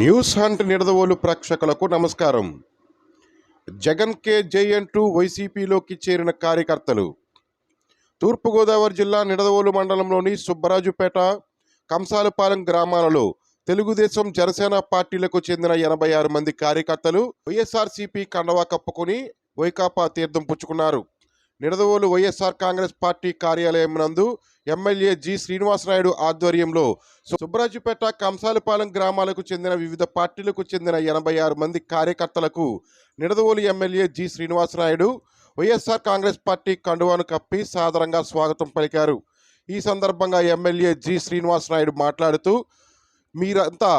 News hunt Nidadavolu ప్రేక్షకులకు నమస్కారం. జగన్ కే జై అంటూ వైసీపీలోకి చేరిన కార్యకర్తలు. తూర్పుగోదావరి జిల్లా నిడదవోలు మండలంలోని సుబ్బరాజుపేట, కంసాలపాలెం గ్రామాలలో తెలుగుదేశం, జనసేన పార్టీలకు చెందిన 86 మంది కార్యకర్తలు వైఎస్ఆర్సీపీ కండవా కప్పుకొని వైకాపా తీర్థం పుచ్చుకున్నారు. నిడదవోలు వైఎస్ఆర్ కాంగ్రెస్ పార్టీ కార్యాలయం నందు ఎమ్మెల్యే జి శ్రీనివాసరాయుడు ఆధ్వర్యంలో సుబ్బరాజుపేట, కంసాలపాలెం గ్రామాలకు చెందిన వివిధ పార్టీలకు చెందిన 86 మంది కార్యకర్తలకు నిడదవోలు ఎమ్మెల్యే జి శ్రీనివాసరాయుడు వైఎస్ఆర్ కాంగ్రెస్ పార్టీ కండువాను కప్పి సాదరంగా స్వాగతం పలికారు. ఈ సందర్భంగా ఎమ్మెల్యే జి శ్రీనివాసరాయుడు మాట్లాడుతూ, మీరంతా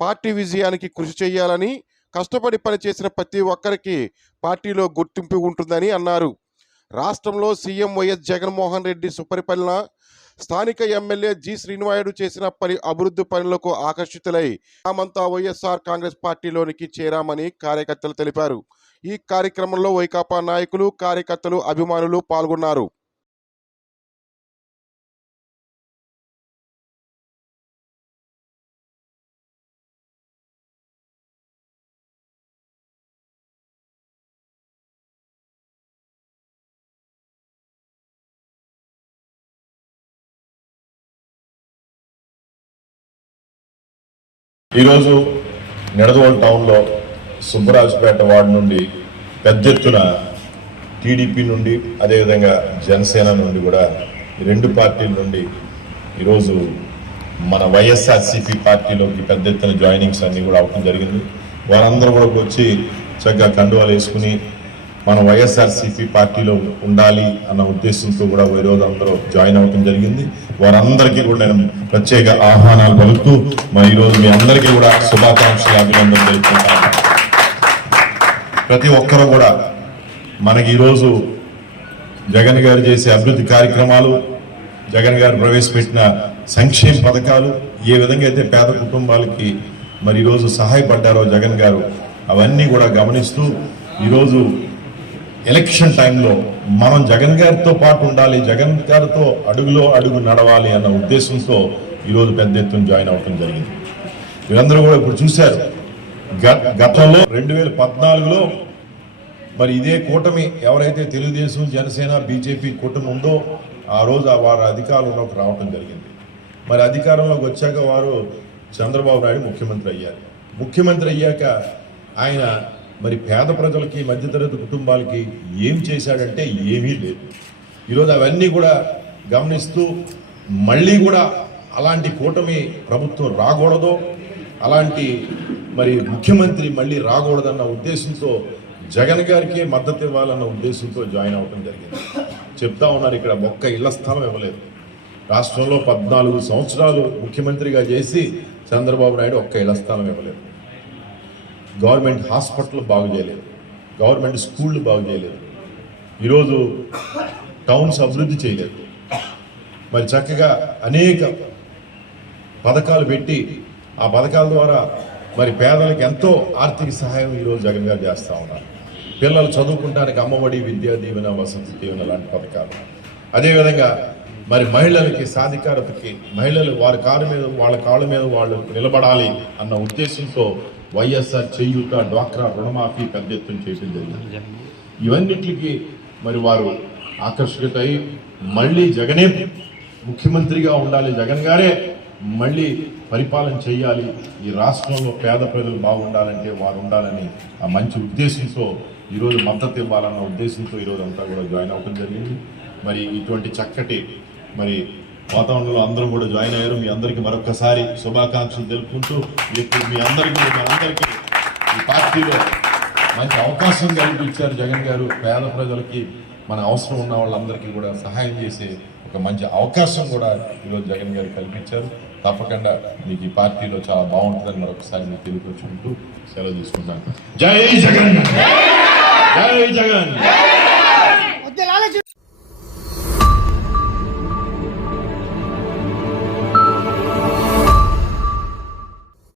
పార్టీ విజయానికి కృషి చేయాలని, కష్టపడి పనిచేసిన ప్రతి ఒక్కరికి పార్టీలో గుర్తింపు ఉంటుందని అన్నారు. రాష్ట్రంలో సీఎం వైఎస్ జగన్మోహన్ రెడ్డి సుపరిపాలన, స్థానిక ఎమ్మెల్యే జి శ్రీనివాసరాయుడు చేసిన అభివృద్ధి పనులకు ఆకర్షితులై తామంతా వైఎస్ఆర్ కాంగ్రెస్ పార్టీలోనికి చేరామని కార్యకర్తలు తెలిపారు. ఈ కార్యక్రమంలో వైకాపా నాయకులు, కార్యకర్తలు, అభిమానులు పాల్గొన్నారు. ఈరోజు నిడదవోలు టౌన్లో సుబ్బరాజుపేట వార్డు నుండి పెద్ద ఎత్తున టీడీపీ నుండి, అదేవిధంగా జనసేన నుండి కూడా ఈ రెండు పార్టీల నుండి ఈరోజు మన వైఎస్ఆర్సీపీ పార్టీలోకి పెద్ద ఎత్తున జాయినింగ్స్ అన్నీ కూడా అవడం జరిగింది. వారందరూ కూడా వచ్చి చక్కగా కండువాలు వేసుకుని మన వైఎస్ఆర్సీపీ పార్టీలో ఉండాలి అన్న ఉద్దేశంతో కూడా ఈరోజు అందరూ జాయిన్ అవ్వడం జరిగింది. వారందరికీ కూడా నేను ప్రత్యేక ఆహ్వానాలు పలుకుతూ ఈరోజు మీ అందరికీ కూడా శుభాకాంక్షలు, అభినందనలు తెలుపుకుంటాను. ప్రతి ఒక్కరూ కూడా మనకి ఈరోజు జగన్ గారు చేసే అభివృద్ధి కార్యక్రమాలు, జగన్ గారు ప్రవేశపెట్టిన సంక్షేమ పథకాలు, ఏ విధంగా అయితే పేద కుటుంబాలకి ఈరోజు సహాయపడ్డారో జగన్ గారు, అవన్నీ కూడా గమనిస్తూ ఈరోజు ఎలక్షన్ టైంలో మనం జగన్ గారితో పాటు ఉండాలి, జగన్ గారితో అడుగులో అడుగు నడవాలి అన్న ఉద్దేశంతో ఈరోజు పెద్ద ఎత్తున జాయిన్ అవ్వడం జరిగింది. వీరందరూ కూడా ఇప్పుడు చూశారు, గతంలో 2014లో ఇదే కూటమి ఎవరైతే తెలుగుదేశం, జనసేన, బీజేపీ కూటమి ఉందో ఆ రోజు వారు అధికారంలోకి రావడం జరిగింది. అధికారంలోకి వచ్చాక వారు చంద్రబాబు నాయుడు ముఖ్యమంత్రి అయ్యారు. ముఖ్యమంత్రి అయ్యాక ఆయన పేద ప్రజలకి, మధ్యతరగతి కుటుంబాలకి ఏం చేశాడంటే ఏమీ లేదు. ఈరోజు అవన్నీ కూడా గమనిస్తూ మళ్ళీ కూడా అలాంటి కూటమి ప్రభుత్వం రాకూడదు, అలాంటి ముఖ్యమంత్రి మళ్ళీ రాకూడదన్న ఉద్దేశంతో జగన్ గారికే మద్దతు ఇవ్వాలన్న ఉద్దేశంతో జాయిన్ అవ్వడం జరిగింది. చెప్తా ఉన్నారు, ఇక్కడ ఒక్క ఇళ్ల స్థలం ఇవ్వలేదు. రాష్ట్రంలో 14 సంవత్సరాలు ముఖ్యమంత్రిగా చేసి చంద్రబాబు నాయుడు ఒక్క ఇళ్ల స్థలం ఇవ్వలేదు. గవర్నమెంట్ హాస్పిటల్ బాగు చేయలేదు, గవర్నమెంట్ స్కూళ్ళు బాగు చేయలేదు, ఈరోజు టౌన్స్ అభివృద్ధి చేయలేదు. చక్కగా అనేక పథకాలు పెట్టి ఆ పథకాల ద్వారా పేదలకు ఎంతో ఆర్థిక సహాయం ఈరోజు జగన్ గారు చేస్తూ ఉన్నారు. పిల్లలు చదువుకుంటానికి అమ్మఒడి, విద్యా దీవెన, వసతి దీవెన లాంటి పథకాలు. అదేవిధంగా మహిళలకి సాధికారతకి, మహిళలు వాళ్ళ కాళ్ళ మీద వాళ్ళు నిలబడాలి అన్న ఉద్దేశంతో వైఎస్ఆర్ చేయూత, డ్వాక్రా రుణమాఫీ పెద్ద ఎత్తున చేయడం జరిగింది. ఇవన్నిటికి వారు ఆకర్షిత అయి మళ్ళీ జగనే ముఖ్యమంత్రిగా ఉండాలి, జగన్ గారే మళ్ళీ పరిపాలన చేయాలి, ఈ రాష్ట్రంలో పేద ప్రజలు బాగుండాలంటే వారు ఉండాలని ఆ మంచి ఉద్దేశంతో ఈరోజు మద్దతు ఇవ్వాలన్న ఉద్దేశంతో ఈరోజు అంతా కూడా జాయిన్ అవ్వడం జరిగింది. ఇటువంటి చక్కటి వాతావరణంలో అందరూ కూడా జాయిన్ అయ్యారు. మీ అందరికీ మరొకసారి శుభాకాంక్షలు తెలుపుకుంటూ, ఇప్పుడు మీ అందరికీ ఈ పార్టీలో మంచి అవకాశం కల్పించారు జగన్ గారు. పేద ప్రజలకి అవసరం ఉన్న వాళ్ళందరికీ కూడా సహాయం చేసే ఒక మంచి అవకాశం కూడా ఈరోజు జగన్ గారు కల్పించారు. తప్పకుండా మీకు ఈ పార్టీలో చాలా బాగుంటుందని మరొకసారి మీకు తెలియపరుచుకుంటూ సెలవు తీసుకుంటాను. జై జగన్, జై జగన్.